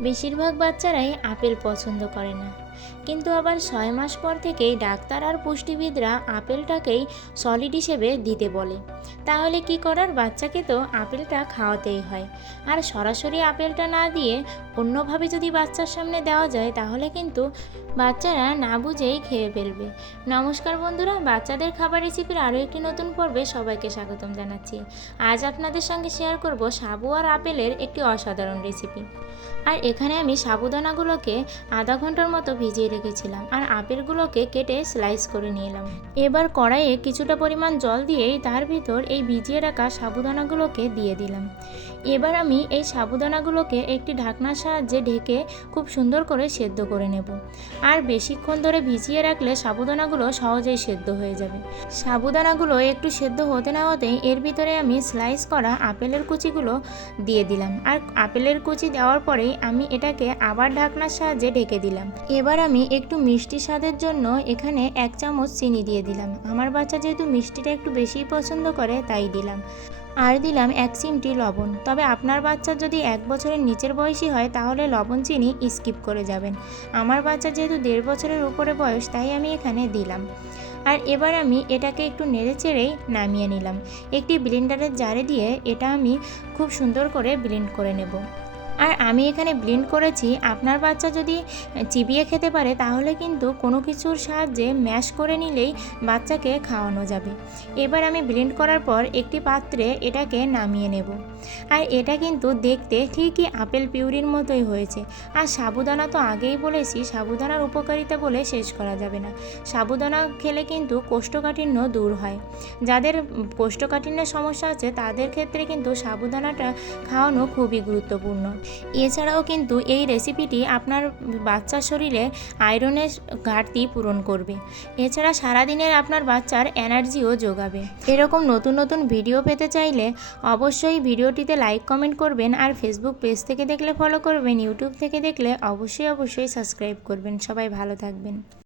বেশিরভাগ বাচ্চারাই আপেল পছন্দ করে না। কিন্তু আবার ছয় মাস পর থেকেই ডাক্তার আর পুষ্টিবিদরা আপেলটাকেই সলিড হিসেবে দিতে বলে। তাহলে কি করার? বাচ্চাকে তো আপেলটা খাওয়াতেই হয়। আর সরাসরি আপেলটা না দিয়ে অন্যভাবে যদি বাচ্চার সামনে দেওয়া যায়, তাহলে কিন্তু বাচ্চারা না বুঝেই খেয়ে ফেলবে। নমস্কার বন্ধুরা, বাচ্চাদের খাবার রেসিপির আরও একটি নতুন পর্বে সবাইকে স্বাগতম জানাচ্ছি। আজ আপনাদের সঙ্গে শেয়ার করব সাবু আর আপেলের একটি অসাধারণ রেসিপি। আর এখানে আমি সাবুদানাগুলোকে আধা ঘণ্টার মতো ভিজিয়ে রেখেছিলাম আর আপেলগুলোকে কেটে স্লাইস করে নিয়ে এলাম। এবার কড়াইয়ে কিছুটা পরিমাণ জল দিয়েই তার ভিতর এই ভিজিয়ে রাখা সাবুদানাগুলোকে দিয়ে দিলাম। এবার আমি এই সাবুদানাগুলোকে একটি ঢাকনার সাহায্যে ঢেকে খুব সুন্দর করে সেদ্ধ করে নেব। আর বেশিক্ষণ ধরে ভিজিয়ে রাখলে সাবুদানাগুলো সহজেই সেদ্ধ হয়ে যাবে। সাবুদানাগুলো একটু সেদ্ধ হতে না হতেই এর ভিতরে আমি স্লাইস করা আপেলের কুচিগুলো দিয়ে দিলাম। আর আপেলের কুচি দেওয়ার পরেই আমি এটাকে আবার ঢাকনার সাহায্যে ঢেকে দিলাম। এবার আমি একটু মিষ্টি স্বাদের জন্য এখানে এক চামচ চিনি দিয়ে দিলাম। আমার বাচ্চা যেহেতু মিষ্টিটা একটু বেশিই পছন্দ করে তাই দিলাম। আর দিলাম এক চিমটি লবণ। তবে আপনার বাচ্চা যদি এক বছরের নিচের বয়সী হয়, তাহলে লবণ চিনি স্কিপ করে যাবেন। আমার বাচ্চা যেহেতু দেড় বছরের উপরে বয়স, তাই আমি এখানে দিলাম। আর এবার আমি এটাকে একটু নেড়ে চেড়েই নামিয়ে নিলাম। একটি ব্লেন্ডারের জারে দিয়ে এটা আমি খুব সুন্দর করে ব্লেন্ড করে নেব। আর আমি এখানে ব্লেন্ড করেছি। আপনার বাচ্চা যদি চিবিয়ে খেতে পারে, তাহলে কিন্তু কোনো কিছুর সাহায্যে ম্যাশ করে নিলেই বাচ্চাকে খাওয়ানো যাবে। এবার আমি ব্লেন্ড করার পর একটি পাত্রে এটাকে নামিয়ে নেব। আর এটা কিন্তু দেখতে ঠিকই আপেল পিউরির মতোই হয়েছে। আর সাবুদানা তো আগেই বলেছি, সাবুদানার উপকারিতা বলে শেষ করা যাবে না। সাবুদানা খেলে কিন্তু কোষ্ঠকাঠিন্য দূর হয়। যাদের কোষ্ঠকাঠিন্যের সমস্যা আছে, তাদের ক্ষেত্রে কিন্তু সাবুদানাটা খাওয়ানো খুবই গুরুত্বপূর্ণ। এছাড়াও কিন্তু এই রেসিপিটি আপনার বাচ্চার শরীরে আয়রনের ঘাটতি পূরণ করবে। এছাড়া সারাদিনের আপনার বাচ্চার এনার্জিও যোগাবে। এরকম নতুন নতুন ভিডিও পেতে চাইলে অবশ্যই ভিডিওটিতে লাইক কমেন্ট করবেন আর ফেসবুক পেজ থেকে দেখলে ফলো করবেন ইউটিউব থেকে দেখলে অবশ্যই অবশ্যই সাবস্ক্রাইব করবেন। সবাই ভালো থাকবেন।